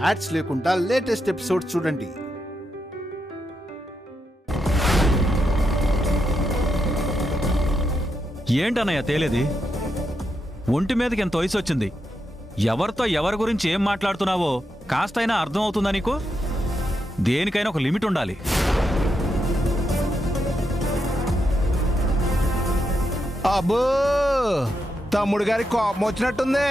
Ads లేకుండా latest episodes చూడండి. ఏంటన్నయ్య తేలేది? ఒంటి మీదకి ఎంత వయసు వచ్చింది? ఎవరితో ఎవరి గురించి ఏం మాట్లాడుతున్నావో కాస్తైనా అర్థం అవుతుందా నీకు? దేనికైనా ఒక లిమిట్ ఉండాలి. అబ్బో, తమ్ముడు గారి కోపం వచ్చినట్టుంది.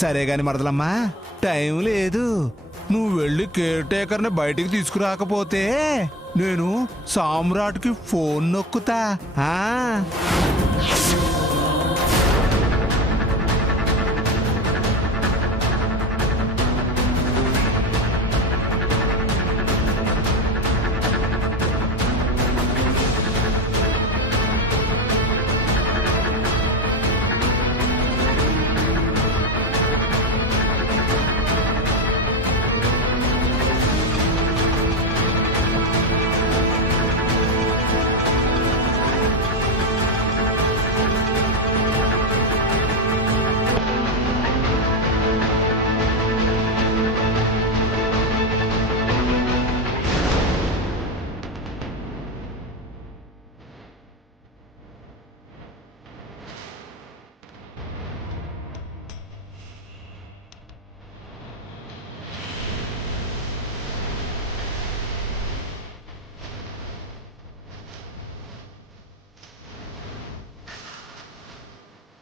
సరే గాని మరదలమ్మా, టైం లేదు. నువ్వు వెళ్ళి కేర్ టేకర్ని బయటికి తీసుకురాకపోతే నేను సామ్రాట్కి ఫోన్ నొక్కుతా.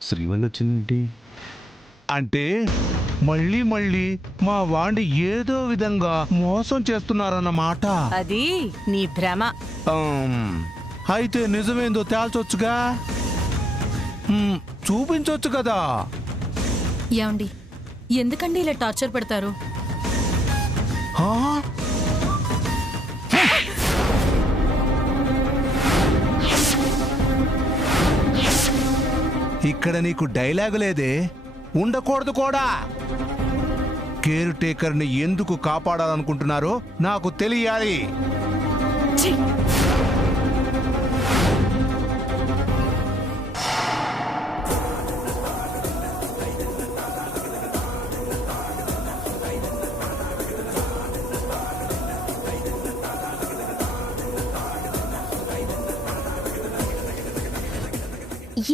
శ్రీవల్లి వచ్చింది అంటే మళ్ళీ మళ్ళీ మా వాణ్ణి ఏదో విధంగా మోసం చేస్తున్నారన్నమాట. అది నీ భ్రమ. అయితే నిజమేందో తేల్చొచ్చుగా, చూపించొచ్చు కదా. ఏమండి, ఎందుకండి ఇలా టార్చర్ పెడతారు? ఇక్కడ నీకు డైలాగు లేదే, ఉండకూడదు కూడా. కేర్ టేకర్ని ఎందుకు కాపాడాలనుకుంటున్నారో నాకు తెలియాలి.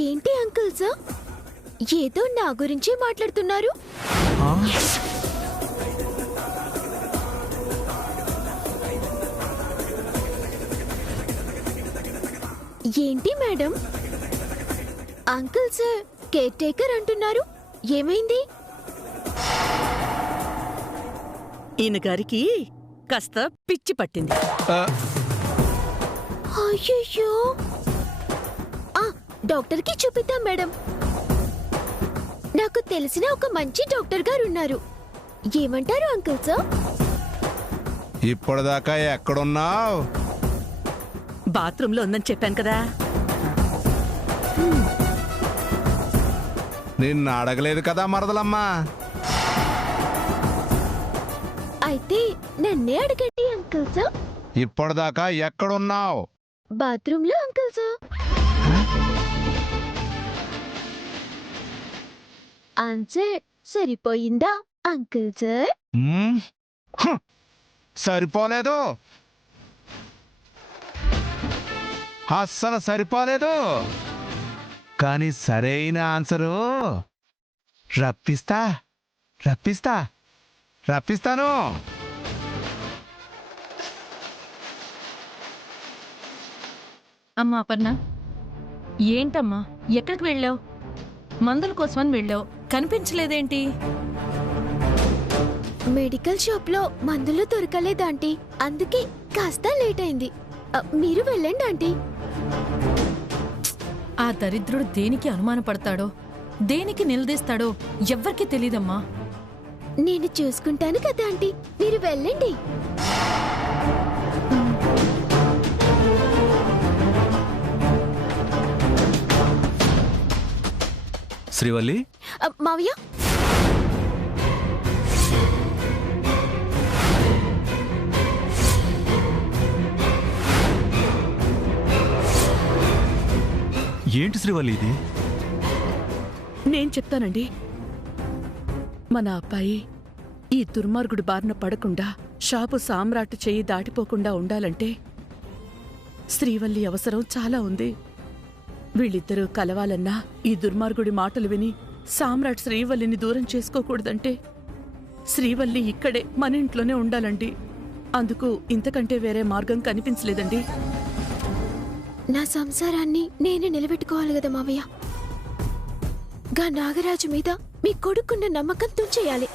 ఏంటి అంకుల్ సార్, ఏదో నా గురించి మాట్లాడుతున్నారు? ఏంటి madam, uncle sir care taker అంటున్నారు, ఏమైంది? ఈయన గారికి కాస్త పిచ్చి పట్టింది. అయ్యో, డాక్టర్కి చూపిద్దాం మేడం. నాకు తెలిసిన ఒక మంచి డాక్టర్ గారు ఉన్నారు. ఏమంటారు అంకుల్ సార్? ఇప్పటిదాకా ఎక్కడున్నావు? బాత్రూంలో ఉందని చెప్పాను కదా. నిన్ను అడగలేదు కదా మరదలమ్మా. అయితే నన్నే అడగండి అంకుల్ సార్. ఇప్పటిదాకా ఎక్కడున్నావు? బాత్రూంలో అంకుల్ సార్. ఆన్సర్ సరిపోయిందా అంకుల్ సార్? సరిపోలేదు, అస్సలు సరిపోలేదు. కానీ సరైన ఆన్సరు రప్పిస్తాను. అమ్మా అపర్ణ, ఏంటమ్మా ఎక్కడికి వెళ్ళావు? మందుల కోసమని వెళ్ళావు, కనిపించలేదేంటి? మెడికల్ షాప్ లో మందులు దొరకలేదాంటీ, అందుకే కాస్త లేట్ అయింది. మీరు వెళ్ళండి ఆంటీ. ఆ దరిద్రుడు దేనికి అనుమానపడతాడో, దేనికి నిలదీస్తాడో ఎవ్వరికీ తెలీదమ్మా. నేను చూసుకుంటాను కదా ఆంటీ, మీరు వెళ్ళండి. శ్రీవల్లి, మావయ్య, ఏంటి శ్రీవల్లి ఇది? నేను చెప్తానండి. మన అబ్బాయి ఈ దుర్మార్గుడి బారిన పడకుండా షాపు సామ్రాట్ చెయ్యి దాటిపోకుండా ఉండాలంటే శ్రీవల్లి అవసరం చాలా ఉంది. వీళ్ళిద్దరూ కలవాలన్నా ఈ దుర్మార్గుడి మాటలు విని సామ్రాట్ శ్రీవల్లిని దూరం చేసుకోకూడదంటే శ్రీవల్లి ఇక్కడే మన ఇంట్లోనే ఉండాలండి. అందుకు ఇంతకంటే వేరే మార్గం కనిపించలేదండి. నా సంసారాన్ని నేనే నిలబెట్టుకోవాలి కదా మావయ్య. గా నాగరాజు మీద మీ కొడుకున్న నమ్మకం తుంచేయాలి.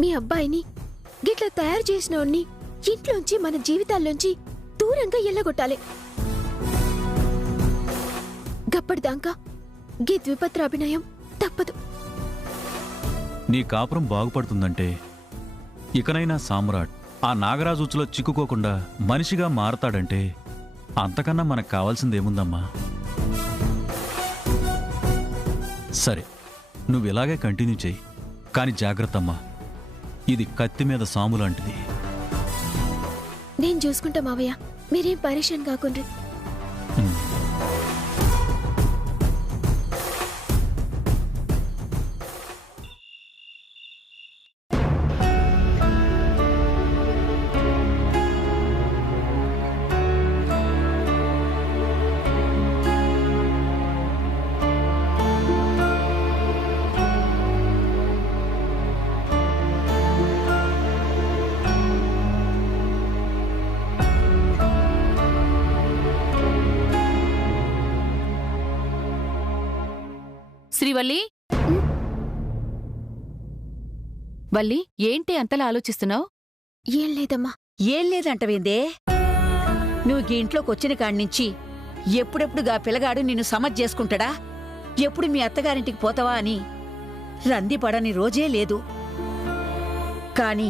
మీ అబ్బాయిని గిట్లా తయారు చేసినోడ్ని ఇంట్లోంచి మన జీవితాల్లోంచి దూరంగా ఎల్లగొట్టాలి. గప్పటిదాకా గీ ద్విపత్రాభినయం తప్పదు. నీ కాపురం బాగుపడుతుందంటే ఇకనైనా సామ్రాట్ ఆ నాగరాజు ఉచ్చులో చిక్కుకోకుండా మనిషిగా మారతాడంటే అంతకన్నా మనకు కావాల్సిందేముందమ్మా? సరే, నువ్విలాగే కంటిన్యూ చెయ్యి. కాని జాగ్రత్తమ్మా, ఇది కత్తి మీద సాము లాంటిది. నేను చూసుకుంటా మావయ్య, మీరేం పరేషాన్ కాకుండ్రి. శ్రీవల్లి, వల్లి, ఏంటి అంతలా ఆలోచిస్తున్నావు? ఏం లేదమ్మా. ఏం లేదంటవేందే? నువ్వు గీ ఇంట్లోకొచ్చిన కాడ్నించి ఎప్పుడెప్పుడుగా పిల్లగాడు నిన్ను సమజ్ చేసుకుంటాడా, ఎప్పుడు మీ అత్తగారింటికి పోతావా అని రంది పడని రోజే లేదు. కాని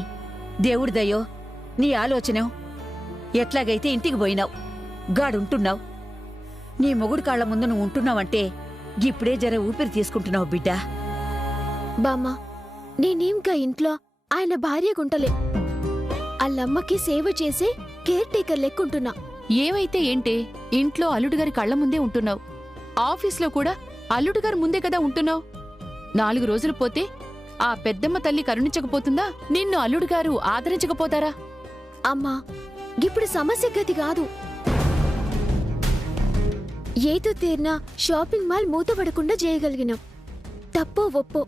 దేవుడిదయ్యో నీ ఆలోచన ఎట్లాగైతే ఇంటికి పోయినావు, గాడుంటున్నావు. నీ మొగుడు కాళ్ల ముందు నువ్వు ఉంటున్నావంటే ఇప్పుడే జర ఊపిరి తీసుకుంటున్నావు బిడ్డా. బామ్మ, నేనేంకా ఇంట్లో ఆయన భార్యగుంటలే, అల్లమ్మకి సేవ చేసే కేర్ టేకర్ లెక్కుంటున్నా. ఏమైతే ఏంటే, ఇంట్లో అల్లుడుగారి కళ్ల ముందే ఉంటున్నావు. ఆఫీస్లో కూడా అల్లుడుగారి ముందే కదా ఉంటున్నావు. 4 రోజులు పోతే ఆ పెద్దమ్మ తల్లి కరుణించకపోతుందా? నిన్ను అల్లుడుగారు ఆదరించకపోతారా? అమ్మా, ఇప్పుడు సమస్య గది కాదు. ఏదో తీరినా షాపింగ్ మాల్ మూతపడకుండా చేయగలిగినాం. తప్పో ఒప్పో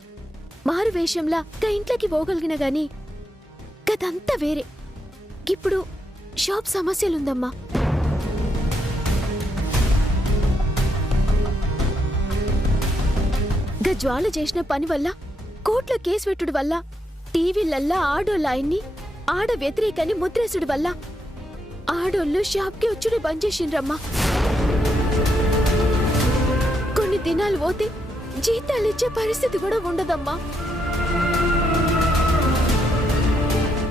మారు వేషంలా ఇంట్లోకి పోగలిగిన గాని గదంతా వేరే. ఇప్పుడు షాప్ సమస్యలుందమ్మా. జ్వాల చేసిన పని వల్ల, కోర్టులో కేసు పెట్టుడు వల్ల, టీవీలల్లా ఆడోళ్ళాయన్ని ఆడ వ్యతిరేకాన్ని ముద్రేసుడు వల్ల ఆడోళ్ళు షాప్కి వచ్చుడు బంద్ చేసిండ్రమ్మా. కొన్ని దినాలు పోతే జీతాలిచ్చే పరిస్థితి కూడా ఉండదమ్మా.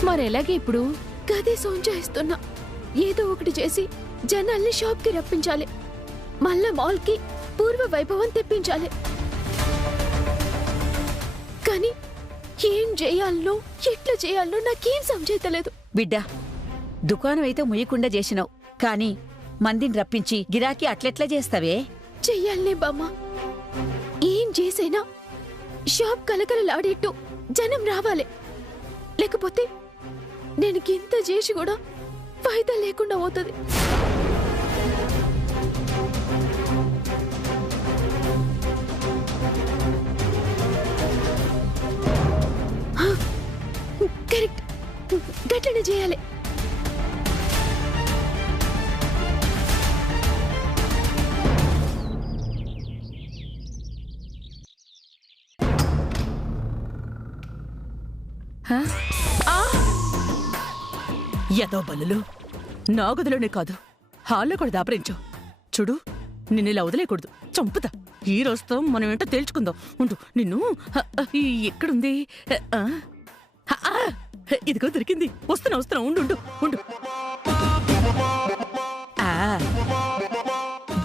మరెలాగే ఇప్పుడు? గదే సోంచాయిస్తున్నా. ఏదో ఒకటి చేసి జనాల్ని షాప్కి రప్పించాలి. మళ్ళా మాల్కి పూర్వ వైభవం తెప్పించాలి. కానీ ఏం చేయాలనో ఎట్లా చేయాలనో నాకేం సమజైతలేదు. బిడ్డా, దుకాణం అయితే ముయ్యకుండా చేసినావు, కాని మందిని రప్పించి గిరాకీ అట్లెట్లా చేస్తావే? చెయ్యాలనే బామ్మ. ఏం చేసైనా షాప్ కలకలలాడేట్టు జనం రావాలి. లేకపోతే నేను గింత చేసి కూడా ఫైదా లేకుండా పోతుంది. కరెక్ట్, గట్లనే చేయాలి. ఎదో బలులు నా గదిలోనే కాదు, హాల్లో కూడా దాపరించు. చూడు, నిన్నిలా వదిలేకూడదు, చంపుతా. ఈ రోజుతో మనం ఏంటో తేల్చుకుందాం. ఉండు, నిన్ను ఎక్కడుంది? ఇదిగో దొరికింది. వస్తున్నా వస్తున్నా, ఉండు ఉండు ఉండు.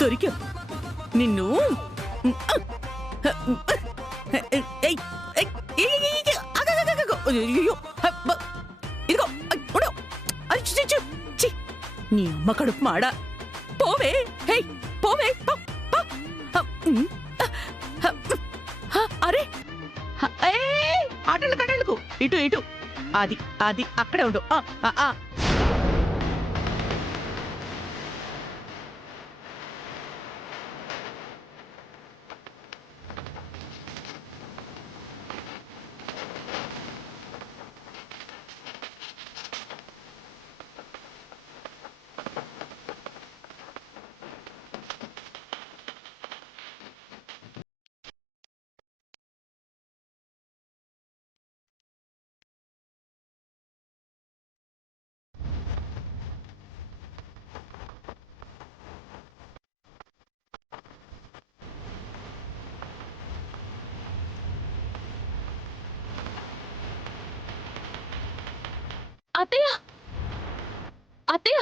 దొరికావు. నిన్ను ఇదిగో నీ అమ్మ కడుపు మాడా. పోవే, హే పోవే. అరే ఆటలు కట్టలకు ఇటు ఇటు అది అది అక్కడే ఉండు అత్తయ్య అత్తయ్య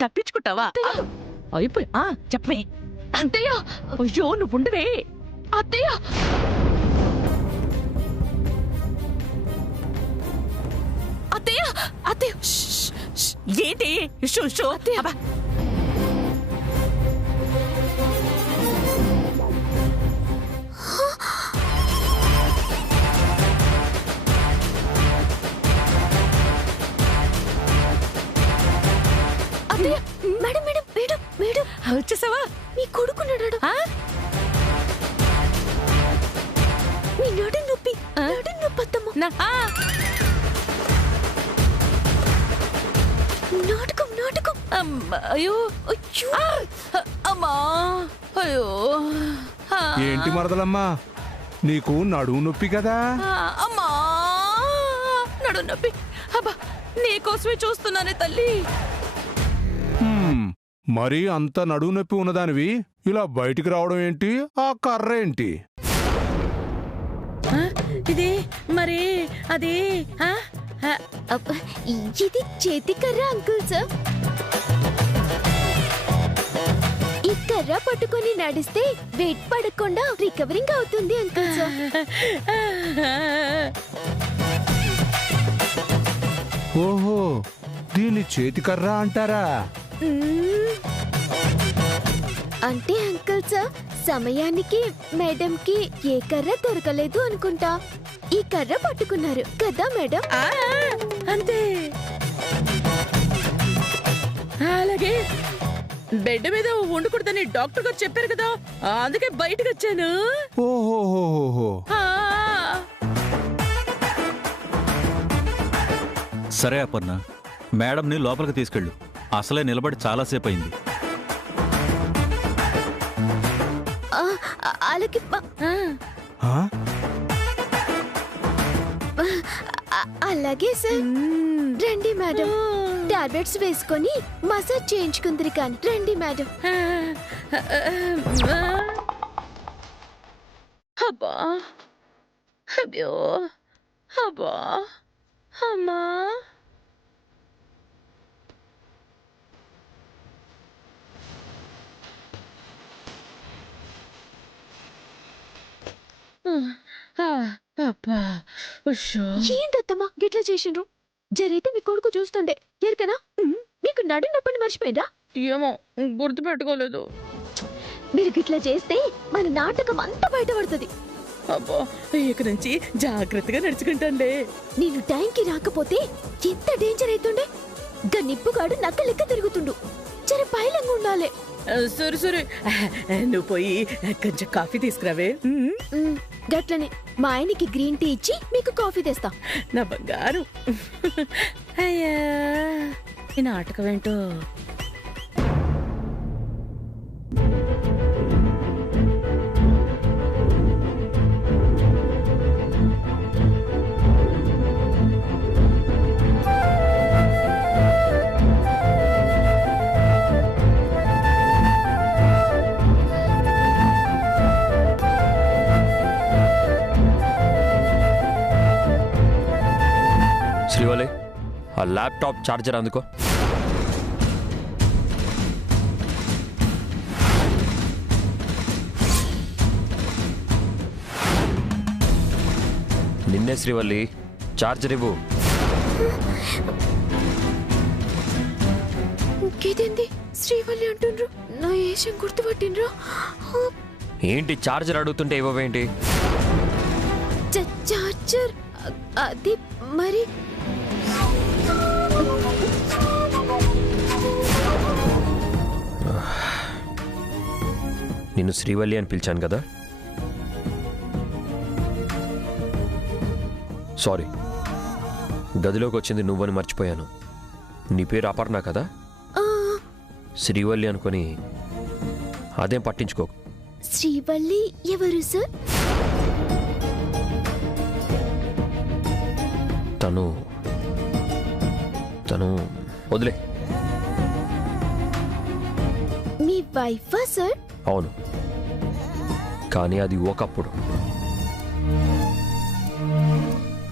తప్పించుకుంటావా అయిపోయి చెప్పే అత్తయ్య అయ్యో నువ్వు ఉండవే అత్తయ్య అత్తయ్య అత్తయ్య ఏంటి షూ షూ అబ్బా. అత్తయ్య మేడం మేడం మేడం మేడం వచ్చేసావా మీ కొడుకున్నాడు మీ నడు నొప్పి అత్తమ్మ నాటకం నాటకం అయ్యో అయ్యో అమ్మా అయ్యో ఏంటి మరదలమ్మా నీకు నడుము నొప్పి కదా అమ్మా నడు నొప్పి అబ్బా నీకోసమే చూస్తున్నానే తల్లి. మరి అంత నడుము నొప్పి ఉన్నదానివి ఇలా బయటికి రావడం ఏంటి? ఆ కర్ర ఏంటి? ఇది మరి అది ఇది చేతి కర్ర అంకుల్ సార్. ఈ కర్ర పట్టుకొని నడిస్తే వెయిట్ పడకుండా రికవరింగ్ అవుతుంది అంకుల్ సార్. ఓహో దీన్ని చేతి కర్ర అంటారా? అంటే అంకుల్ సార్ సమయానికి మేడం కి ఏ కర్ర దొరకలేదు అనుకుంటా. ఈ కర్ర పట్టుకున్నారు కదా మేడం? అంతే. అలాగే బెడ్ మీద ఉండకూడదని డాక్టర్ గారు చెప్పారు కదా, అందుకే బయటకు వచ్చాను. ఓహోహోహో సరే అపర్ణ, మేడంని లోపలికి తీసుకెళ్ళు. అసలే నిలబడి చాలాసేపు అయింది. అలాగే అలాగే సార్. రండి మేడం, టాబ్లెట్స్ వేసుకొని మసాజ్ చేయించుకుందరు కానీ. రండి మేడం. అబ్బా అయ్యో అబ్బా అమ్మా ఏంటత్తమ్మా గిట్లా చేసిండ్రు? జరైతే మీ కొడుకు చూస్తుండే ఎరికనా? మీకు నడు నొప్పని మర్చిపోయిందా? ఏమో గుర్తు పెట్టుకోలేదు. మీరు గిట్లా చేస్తే మన నాటకం అంతా బయటపడుతుంది. అబ్బా ఇక నుంచి జాగ్రత్తగా నడుచుకుంటానులే. నేను టైంకి రాకపోతే ఎంత డేంజర్ అవుతుండే. గా నిప్పుగాడు నక్క లెక్క తిరుగుతుండు. జర పైలంగా ఉండాలి. సరే సరే, నువ్వు పోయి కొంచెం కాఫీ తీసుకురావే. గట్లనే మా ఆయనకి గ్రీన్ టీ ఇచ్చి మీకు కాఫీ తెస్తా. నా బంగారు. అయ్యా ఈ నాటకం ఏంటో. శ్రీవల్లి, ఆ ల్యాప్టాప్ ఛార్జర్ అందుకో. నిన్నే శ్రీవల్లి, ఛార్జర్ ఇవ్వు. ఇంకేదేంది శ్రీవల్లి అంటుండ్రు? నా ఏషం గుర్తుపట్టిండ్రు. ఏంటి ఛార్జర్ అడుగుతుంటే ఇవ్వవేంటి? చార్జర్ అది మరి నిన్ను శ్రీవల్లి అని పిలిచాను కదా, సారీ. గదిలోకి వచ్చింది నువ్వని మర్చిపోయాను. నీ పేరు అపర్ణ కదా? శ్రీవల్లి అనుకొని అదేం పట్టించుకోకు. శ్రీవల్లి ఎవరు సార్? తను వదిలే. మీ వైఫా సార్? అవును, కానీ అది ఒకప్పుడు.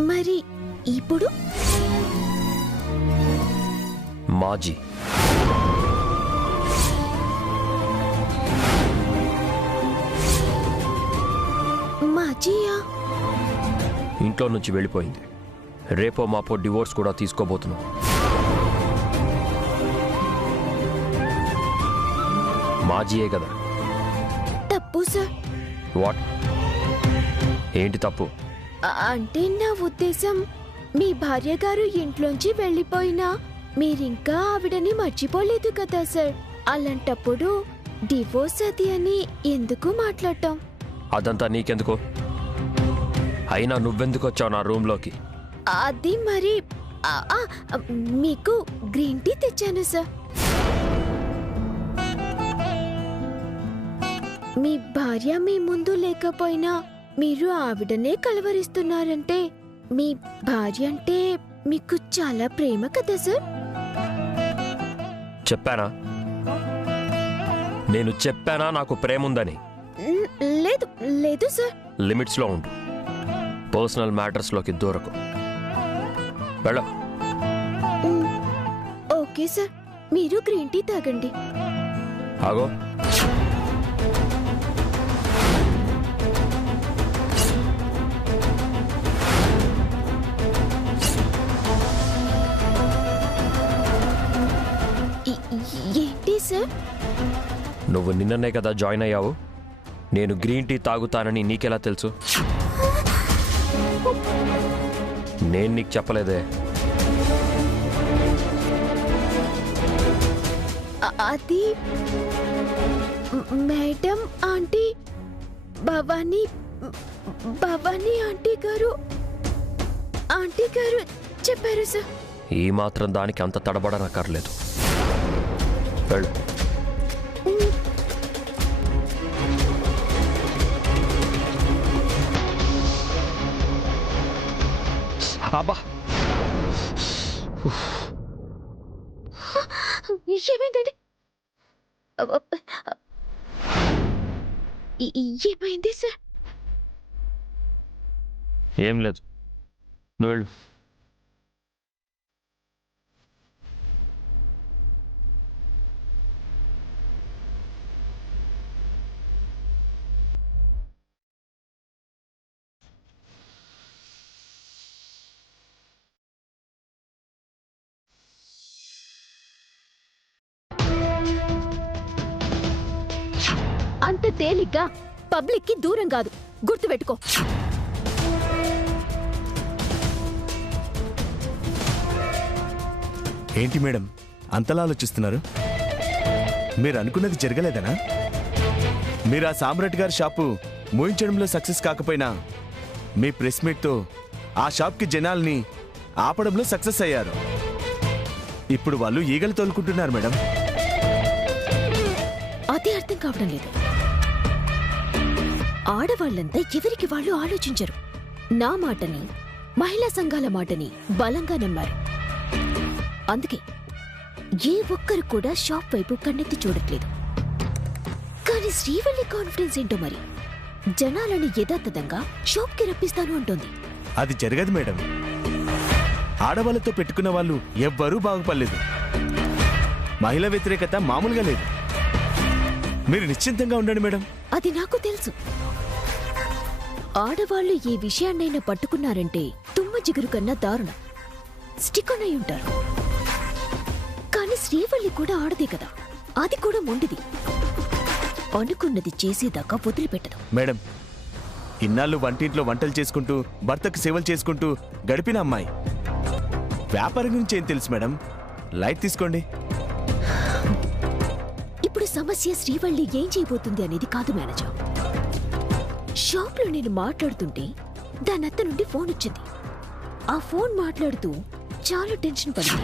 మరి ఇప్పుడు? మాజీ. మాజీయా? ఇంట్లో నుంచి వెళ్ళిపోయింది. రేపో మాపో డివోర్స్ కూడా తీసుకోబోతున్నాం. మాజీయే కదా. తప్పు సార్. వాట్? ఏంటి తప్పు? అంటే నా ఉద్దేశం, మీ భార్య గారు ఇంట్లోంచి వెళ్ళిపోయినా మీరింకా ఆవిడని మర్చిపోలేదు కదా సార్. అలాంటప్పుడు డివోర్స్ అది అని ఎందుకు మాట్లాడటం? అదంతా నీకెందుకు? అయినా నువ్వెందుకు వచ్చావు నా రూమ్లోకి? అది మరి మీకు గ్రీన్ టీ తెచ్చాను సార్. మీ భార్య మీ ముందు లేకపోయినా మీరు ఆవిడనే కలవరిస్తున్నారంటే మీ భార్య అంటే మీకు చాలా ప్రేమ కదా సార్. చెప్పానా? నేను చెప్పానా నాకు ప్రేమ ఉందని? లేదు లేదు సార్. లిమిట్స్లో ఉండు. పర్సనల్ మ్యాటర్స్లోకి దూరకు. వెళ్ళ. ఓకే సార్, మీరు గ్రీన్ టీ తాగండి. ఆగో. ఏంటి సార్? నువ్వు నిన్ననే కదా జాయిన్ అయ్యావు. నేను గ్రీన్ టీ తాగుతానని నీకెలా తెలుసు? నేను నీకు చెప్పలేదే. అది మేడం ఆంటీ భవానీ ఆంటీ గారు చెప్పారు సార్. ఈ మాత్రం దానికి అంత తడబడనక్కర్లేదు. వెళ్ళు. అబ్బా, ఏమైందండి? ఏమైంది సార్? ఏం లేదు, నువ్వు వెళ్ళు. అంత తేలిగ్గా పబ్లిక్ కి దూరం కాదు, గుర్తుపెట్టుకో. ఏంటి మేడం అంతలా ఆలోచిస్తున్నారు? మీరు అనుకున్నది జరగలేదనా? మీరు ఆ సామ్రాట్ గారి షాపు మూయించడంలో సక్సెస్ కాకపోయినా మీ ప్రెస్ మీట్తో ఆ షాప్కి జనాల్ని ఆపడంలో సక్సెస్ అయ్యారు. ఇప్పుడు వాళ్ళు ఈగలు తోలుకుంటున్నారు మేడం. అదే అర్థం కావడం లేదు. ఆడవాళ్లంతా ఎవరికి వాళ్ళు ఆలోచించరు. నా మాటని, మహిళా సంఘాల మాటని బలంగా నమ్మారు. అందుకే ఏ ఒక్కరు కూడా షాప్ వైపు కన్నెత్తి చూడట్లేదు. కానీ శ్రీవల్లి కాన్ఫిడెన్స్ ఏంటో మరి, జనాలను యథాతథంగా షాప్కి రప్పిస్తాను అంటోంది. అది జరగదు మేడం. ఆడవాళ్ళతో పెట్టుకున్న వాళ్ళు ఎవ్వరూ బాగుపడలేదు. మహిళా వ్యతిరేకత మామూలుగా లేదు. మీరు నిశ్చింతంగా ఉండండి మేడం. అది నాకు తెలుసు. ఆడవాళ్లు ఏ విషయాన్నైనా పట్టుకున్నారంటే తుమ్మ జిగురు కన్నా దారుణం, స్టిక్ అయి ఉంటారు. కానీ శ్రీవల్లి కూడా ఆడదే కదా, అది కూడా మొండిది. అనుకున్నది చేసేదాకా వదిలిపెట్టదు. మేడం, ఇన్నాళ్ళు వంటింట్లో వంటలు చేసుకుంటూ భర్తకు సేవలు చేసుకుంటూ గడిపిన అమ్మాయి. వ్యాపారం గురించి ఏం తెలుసు మేడం? లైట్ తీసుకోండి. ఇప్పుడు సమస్య శ్రీవల్లి ఏం చేయబోతుంది అనేది కాదు మేనేజర్. షాప్లో నేను మాట్లాడుతుంటే దాని అత్త నుండి ఫోన్ వచ్చింది. ఆ ఫోన్ మాట్లాడుతూ చాలా టెన్షన్ పడింది.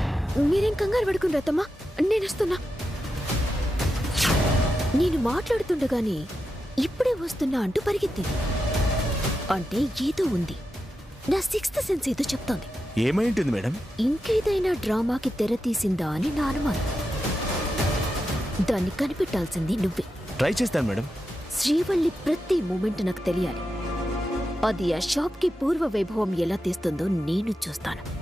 మీరేం కంగారు పడుకుని రతమ్మా, నేను వస్తున్నా. నేను మాట్లాడుతుండగానే ఇప్పుడే వస్తున్నా అంటూ పరిగెత్తింది. అంటే ఏదో ఉంది. నా సిక్స్త్ సెన్స్ ఏదో చెప్తోంది. ఏమై ఉంటుంది మేడం? ఇంకేదైనా డ్రామాకి తెర తీసిందా అని నా అనుమానం. దాన్ని కనిపెట్టాల్సింది నువ్వే. ట్రై చేస్తాను మేడం. శ్రీవల్లి ప్రతి మూమెంట్ నాకు తెలియాలి. అది ఆ షాప్కి పూర్వ వైభవం ఎలా తీస్తుందో నేను చూస్తాను.